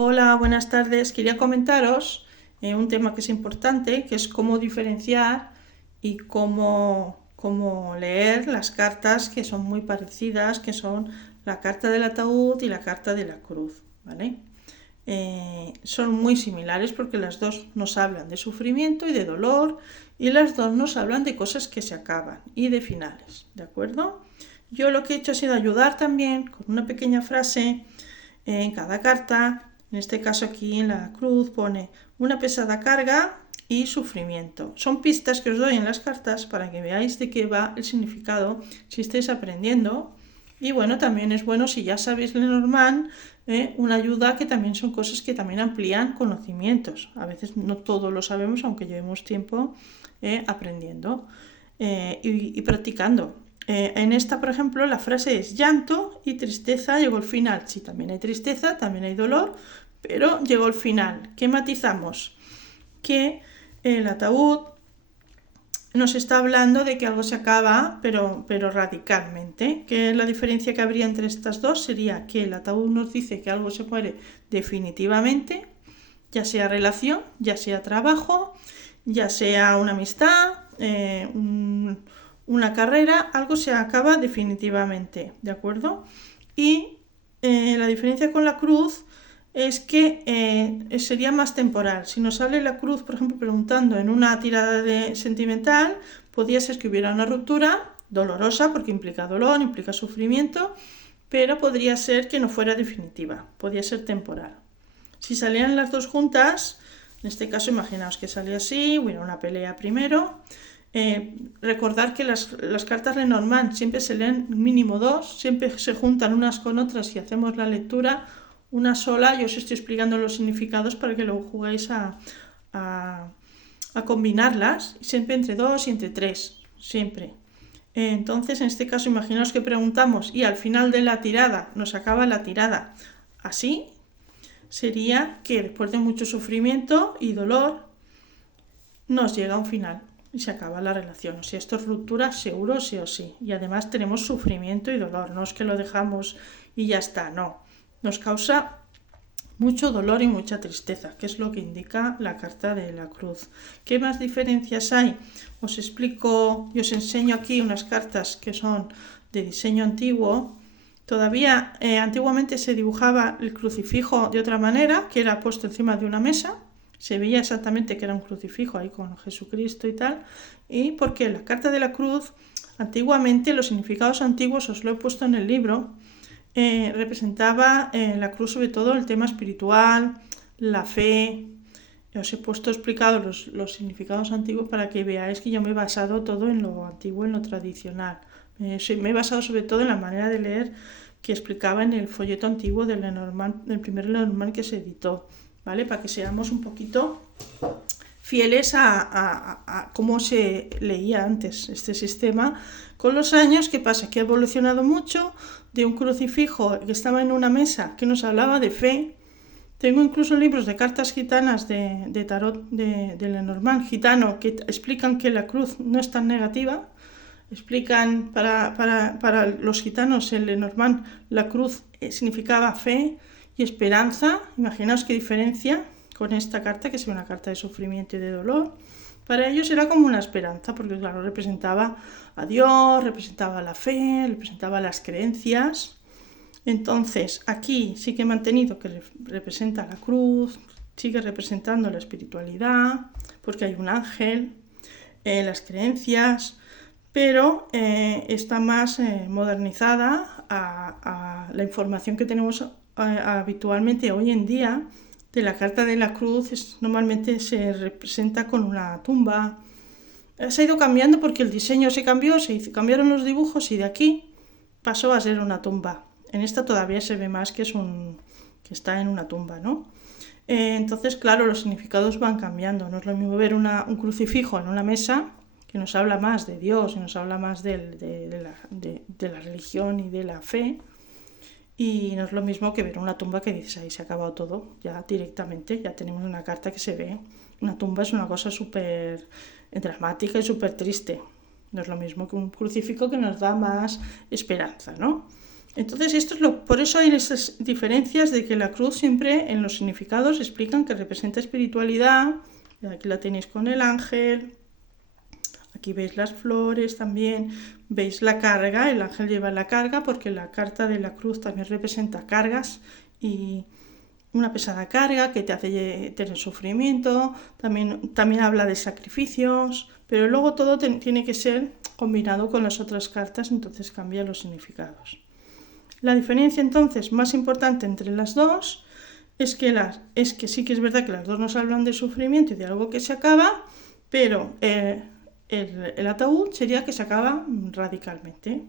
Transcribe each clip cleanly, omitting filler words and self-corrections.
Hola, buenas tardes. Quería comentaros un tema que es importante, que es cómo diferenciar y cómo leer las cartas que son muy parecidas, que son la carta del ataúd y la carta de la cruz, ¿vale? Son muy similares porque las dos nos hablan de sufrimiento y de dolor y las dos nos hablan de cosas que se acaban y de finales, ¿de acuerdo? Yo lo que he hecho ha sido ayudar también con una pequeña frase en cada carta. En este caso aquí en la cruz pone una pesada carga y sufrimiento. Son pistas que os doy en las cartas para que veáis de qué va el significado si estáis aprendiendo. Y bueno, también es bueno si ya sabéis Lenormand, una ayuda que también son cosas que también amplían conocimientos. A veces no todo lo sabemos, aunque llevemos tiempo aprendiendo y practicando. En esta, por ejemplo, la frase es llanto y tristeza llegó al final. Sí, también hay tristeza, también hay dolor, pero llegó al final. ¿Qué matizamos? Que el ataúd nos está hablando de que algo se acaba, pero radicalmente. ¿Qué es la diferencia que habría entre estas dos? Sería que el ataúd nos dice que algo se muere definitivamente, ya sea relación, ya sea trabajo, ya sea una amistad, una carrera, algo se acaba definitivamente, ¿de acuerdo? Y la diferencia con la cruz es que sería más temporal. Si nos sale la cruz, por ejemplo, preguntando en una tirada sentimental, podría ser que hubiera una ruptura dolorosa, porque implica dolor, implica sufrimiento, pero podría ser que no fuera definitiva, podría ser temporal. Si salían las dos juntas, en este caso imaginaos que salía así, hubiera una pelea primero. Recordar que las cartas Lenormand siempre se leen mínimo dos, siempre se juntan unas con otras y hacemos la lectura una sola. Yo os estoy explicando los significados para que luego juguéis a combinarlas, siempre entre dos y entre tres, siempre. Entonces, en este caso, imaginaos que preguntamos y al final de la tirada nos acaba la tirada así, sería que después de mucho sufrimiento y dolor nos llega a un final y se acaba la relación. O sea, esto es ruptura seguro sí o sí. Y además tenemos sufrimiento y dolor, no es que lo dejamos y ya está, no. Nos causa mucho dolor y mucha tristeza, que es lo que indica la carta de la cruz. ¿Qué más diferencias hay? Os explico y os enseño aquí unas cartas que son de diseño antiguo. Todavía antiguamente se dibujaba el crucifijo de otra manera, que era puesto encima de una mesa. Se veía exactamente que era un crucifijo ahí con Jesucristo y tal. Y porque la carta de la cruz, antiguamente, los significados antiguos os lo he puesto en el libro, representaba la cruz sobre todo el tema espiritual, la fe. Os he puesto explicado los significados antiguos para que veáis que yo me he basado todo en lo antiguo, en lo tradicional. Me he basado sobre todo en la manera de leer que explicaba en el folleto antiguo del Lenormand, el primer Lenormand que se editó, ¿vale? Para que seamos un poquito fieles a cómo se leía antes este sistema. Con los años, ¿qué pasa? Que ha evolucionado mucho de un crucifijo que estaba en una mesa que nos hablaba de fe. Tengo incluso libros de cartas gitanas de tarot de Lenormand gitano que explican que la cruz no es tan negativa. Explican para los gitanos en Lenormand la cruz significaba fe y esperanza. Imaginaos qué diferencia con esta carta, que es una carta de sufrimiento y de dolor. Para ellos era como una esperanza, porque claro, representaba a Dios, representaba la fe, representaba las creencias. Entonces, aquí sí que he mantenido que representa la cruz, sigue representando la espiritualidad, porque hay un ángel, las creencias, pero está más modernizada a la información que tenemos habitualmente hoy en día. De la carta de la cruz normalmente se representa con una tumba. Se ha ido cambiando porque el diseño se cambió, cambiaron los dibujos y de aquí pasó a ser una tumba. En esta todavía se ve más que que está en una tumba, ¿no? Entonces, claro, los significados van cambiando. No es lo mismo ver un crucifijo en una mesa, que nos habla más de Dios y nos habla más de la religión y de la fe. Y no es lo mismo que ver una tumba que dices, ahí se ha acabado todo, ya directamente, ya tenemos una carta que se ve. Una tumba es una cosa súper dramática y súper triste. No es lo mismo que un crucifijo que nos da más esperanza, ¿no? Entonces, por eso hay esas diferencias de que la cruz siempre en los significados explican que representa espiritualidad. Aquí la tenéis con el ángel. Aquí veis las flores también, veis la carga, el ángel lleva la carga porque la carta de la cruz también representa cargas y una pesada carga que te hace tener sufrimiento, también habla de sacrificios, pero luego todo tiene que ser combinado con las otras cartas, entonces cambia los significados. La diferencia entonces más importante entre las dos es que sí que es verdad que las dos nos hablan de sufrimiento y de algo que se acaba, pero el ataúd sería que se acaba radicalmente.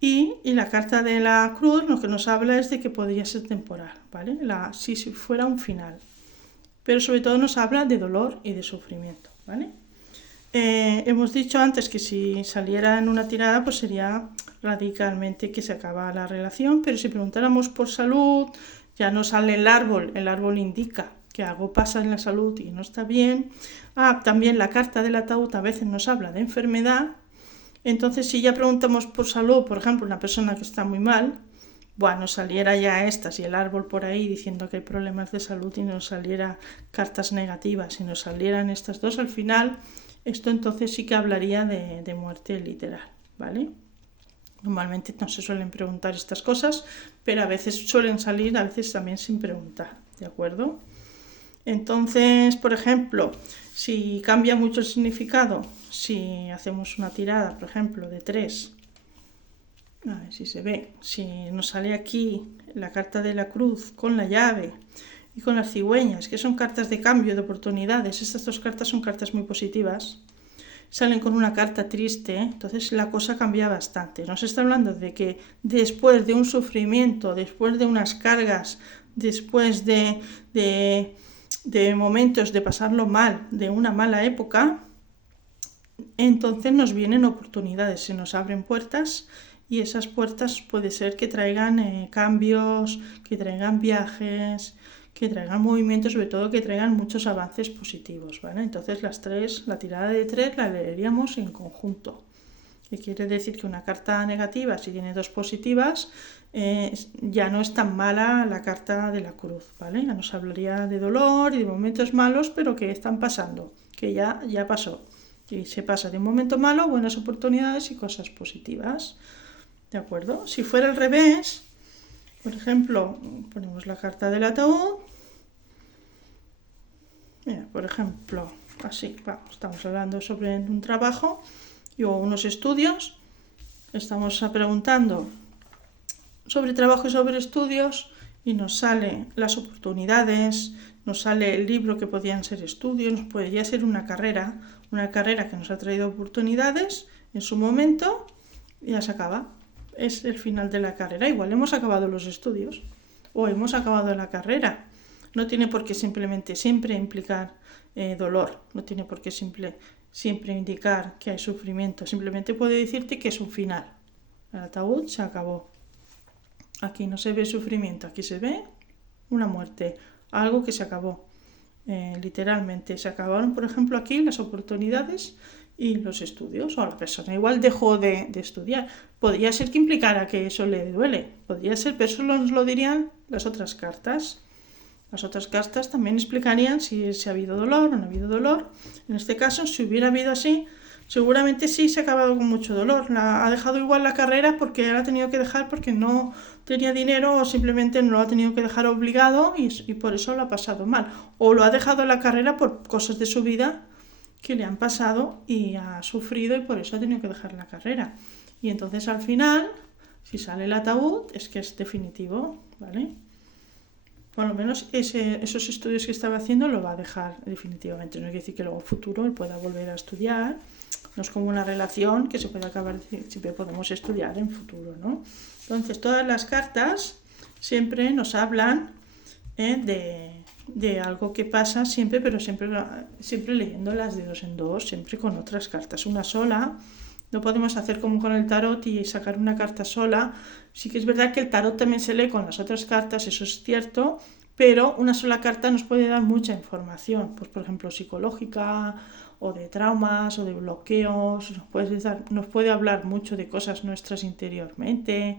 Y la carta de la cruz lo que nos habla es de que podría ser temporal, ¿vale? Si fuera un final. Pero sobre todo nos habla de dolor y de sufrimiento, ¿vale? Hemos dicho antes que si saliera en una tirada pues sería radicalmente que se acaba la relación, pero si preguntáramos por salud ya no sale el árbol indica que algo pasa en la salud y no está bien. También la carta del ataúd a veces nos habla de enfermedad. Entonces, si ya preguntamos por salud, por ejemplo, una persona que está muy mal, bueno, saliera ya estas y el árbol por ahí diciendo que hay problemas de salud y nos saliera cartas negativas y nos salieran estas dos al final, esto entonces sí que hablaría de muerte literal, ¿vale? Normalmente no se suelen preguntar estas cosas, pero a veces suelen salir, a veces también sin preguntar, ¿de acuerdo? Entonces, por ejemplo, si cambia mucho el significado, si hacemos una tirada, por ejemplo, de 3, a ver si se ve, si nos sale aquí la carta de la cruz con la llave y con las cigüeñas, que son cartas de cambio, de oportunidades, estas dos cartas son cartas muy positivas, salen con una carta triste, entonces la cosa cambia bastante. Nos está hablando de que después de un sufrimiento, después de unas cargas, después de momentos de pasarlo mal, de una mala época, entonces nos vienen oportunidades, se nos abren puertas y esas puertas puede ser que traigan cambios, que traigan viajes, que traigan movimientos, sobre todo que traigan muchos avances positivos, ¿vale? Entonces la tirada de 3 la leeríamos en conjunto. Que quiere decir que una carta negativa, si tiene dos positivas, ya no es tan mala la carta de la cruz, ¿vale? Ya nos hablaría de dolor y de momentos malos, pero que están pasando, que ya pasó. Y se pasa de un momento malo a buenas oportunidades y cosas positivas, ¿de acuerdo? Si fuera al revés, por ejemplo, ponemos la carta del ataúd. Mira, por ejemplo, así, estamos hablando sobre un trabajo o unos estudios, estamos preguntando sobre trabajo y sobre estudios y nos salen las oportunidades, nos sale el libro que podían ser estudios, nos podría ser una carrera que nos ha traído oportunidades en su momento y ya se acaba. Es el final de la carrera. Igual hemos acabado los estudios o hemos acabado la carrera. No tiene por qué simplemente siempre implicar dolor, no tiene por qué siempre indicar que hay sufrimiento, simplemente puede decirte que es un final. El ataúd se acabó. Aquí no se ve sufrimiento, aquí se ve una muerte, algo que se acabó. Literalmente se acabaron, por ejemplo, aquí las oportunidades y los estudios, o la persona igual dejó de estudiar. Podría ser que implicara que eso le duele, podría ser, pero eso nos lo dirían las otras cartas. Las otras cartas también explicarían si ha habido dolor o no ha habido dolor. En este caso, si hubiera habido así, seguramente sí se ha acabado con mucho dolor. Ha dejado igual la carrera porque la ha tenido que dejar porque no tenía dinero o simplemente no lo ha tenido que dejar obligado y por eso lo ha pasado mal. O lo ha dejado la carrera por cosas de su vida que le han pasado y ha sufrido y por eso ha tenido que dejar la carrera. Y entonces al final, si sale el ataúd, es que es definitivo, ¿vale? Por lo menos esos estudios que estaba haciendo lo va a dejar definitivamente. No quiere decir que luego en futuro él pueda volver a estudiar. No es como una relación que se puede acabar, siempre podemos estudiar en futuro, ¿no? Entonces todas las cartas siempre nos hablan de algo que pasa siempre, pero siempre leyéndolas de dos en dos, siempre con otras cartas. Una sola, no podemos hacer como con el tarot y sacar una carta sola. Sí que es verdad que el tarot también se lee con las otras cartas, eso es cierto, pero una sola carta nos puede dar mucha información, pues por ejemplo psicológica o de traumas o de bloqueos, nos puede hablar mucho de cosas nuestras interiormente,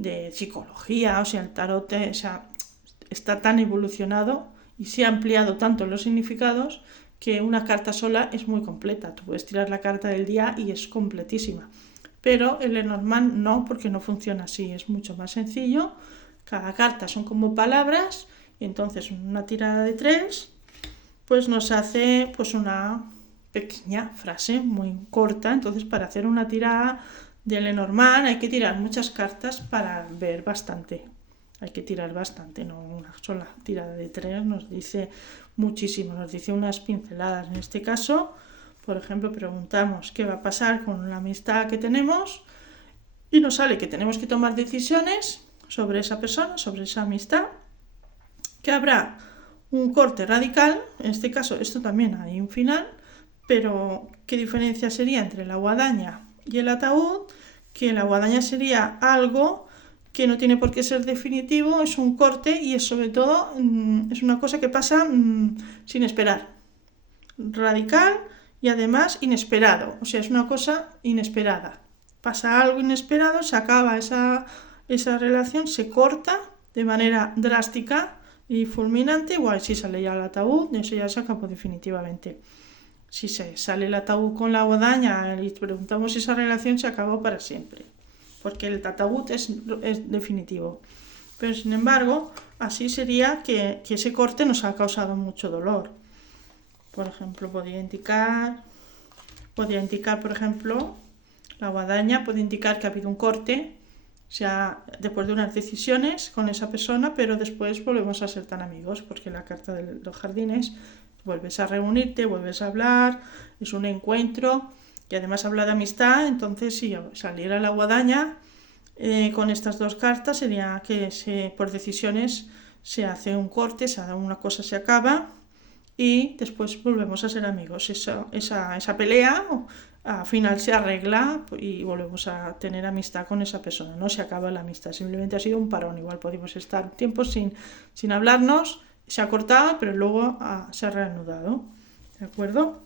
de psicología, o sea, el tarot está tan evolucionado y se ha ampliado tanto los significados que una carta sola es muy completa. Tú puedes tirar la carta del día y es completísima. Pero el Lenormand no, porque no funciona así, es mucho más sencillo. Cada carta son como palabras y entonces una tirada de 3 pues nos hace pues una pequeña frase muy corta. Entonces para hacer una tirada de Lenormand hay que tirar muchas cartas para ver bastante. Hay que tirar bastante, no una sola tirada de 3 nos dice muchísimo, nos dice unas pinceladas. En este caso, por ejemplo, preguntamos qué va a pasar con la amistad que tenemos y nos sale que tenemos que tomar decisiones sobre esa persona, sobre esa amistad, que habrá un corte radical. En este caso, esto también hay un final, pero ¿qué diferencia sería entre la guadaña y el ataúd? Que la guadaña sería algo que no tiene por qué ser definitivo, es un corte y es sobre todo es una cosa que pasa sin esperar, radical y además inesperado, o sea, es una cosa inesperada, pasa algo inesperado, se acaba esa relación, se corta de manera drástica y fulminante. Igual si sale ya el ataúd, eso ya se acabó definitivamente. Si se sale el ataúd con la guadaña y preguntamos si esa relación se acabó para siempre, porque el ataúd es definitivo. Pero sin embargo, así sería que ese corte nos ha causado mucho dolor. Por ejemplo, podría indicar, por ejemplo, la guadaña puede indicar que ha habido un corte, o sea, después de unas decisiones con esa persona, pero después volvemos a ser tan amigos, porque la carta de los jardines, vuelves a reunirte, vuelves a hablar, es un encuentro, y además habla de amistad. Entonces si saliera la guadaña con estas dos cartas sería que por decisiones se hace un corte, una cosa se acaba y después volvemos a ser amigos. Esa pelea al final se arregla y volvemos a tener amistad con esa persona. No se acaba la amistad, simplemente ha sido un parón. Igual podemos estar tiempo sin hablarnos, se ha cortado, pero luego se ha reanudado. ¿De acuerdo?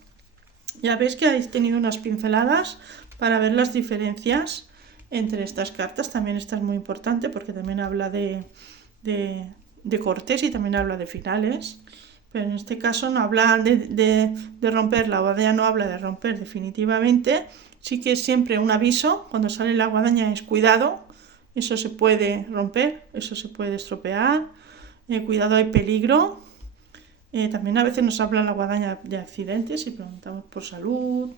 Ya veis que habéis tenido unas pinceladas para ver las diferencias entre estas cartas. También esta es muy importante porque también habla de cortes y también habla de finales. Pero en este caso no habla de romper, la guadaña no habla de romper definitivamente. Sí que es siempre un aviso, cuando sale la guadaña es cuidado, eso se puede romper, eso se puede estropear, cuidado, hay peligro. También a veces nos habla la guadaña de accidentes y preguntamos por salud,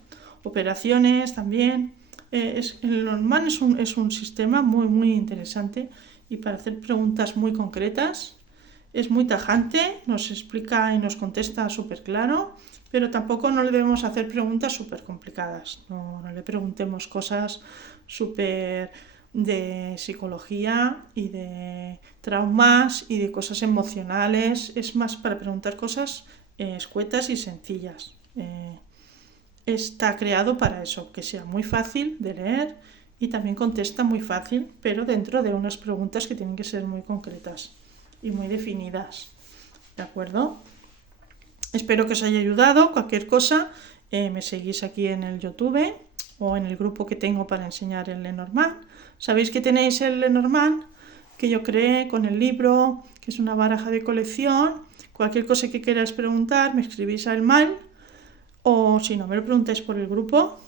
operaciones también. El Lenormand es un sistema muy, muy interesante y para hacer preguntas muy concretas. Es muy tajante, nos explica y nos contesta súper claro, pero tampoco no le debemos hacer preguntas súper complicadas. No le preguntemos cosas súper de psicología y de traumas y de cosas emocionales. Es más para preguntar cosas escuetas y sencillas. Está creado para eso, que sea muy fácil de leer y también contesta muy fácil, pero dentro de unas preguntas que tienen que ser muy concretas y muy definidas. ¿De acuerdo? Espero que os haya ayudado. Cualquier cosa, me seguís aquí en el YouTube o en el grupo que tengo para enseñar el Lenormand. Sabéis que tenéis el Lenormand que yo creé con el libro, que es una baraja de colección. Cualquier cosa que queráis preguntar, me escribís al mail o si no, me lo preguntáis por el grupo.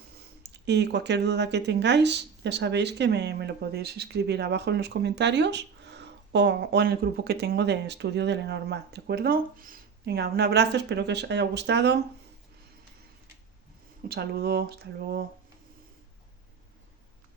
Y cualquier duda que tengáis, ya sabéis que me lo podéis escribir abajo en los comentarios o en el grupo que tengo de estudio de Lenormand, ¿de acuerdo? Venga, un abrazo, espero que os haya gustado. Un saludo, hasta luego.